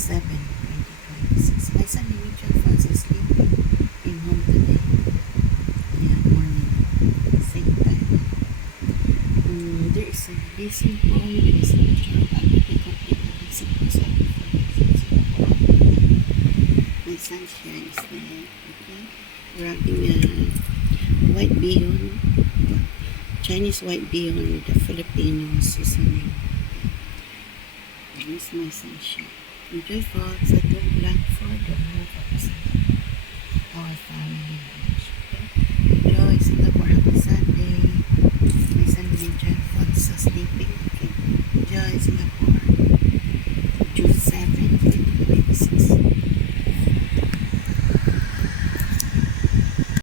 7, 2026. My son Dimitri falls asleep in home today. Yeah, morning. Same time. There is a basic home. There is a job. I will be complete the basic puzzle before my sunshine is there. Okay. We're having a white bihon. Chinese white bihon with the Filipino seasoning. This is my sunshine. Enjoy, folks. I do black for the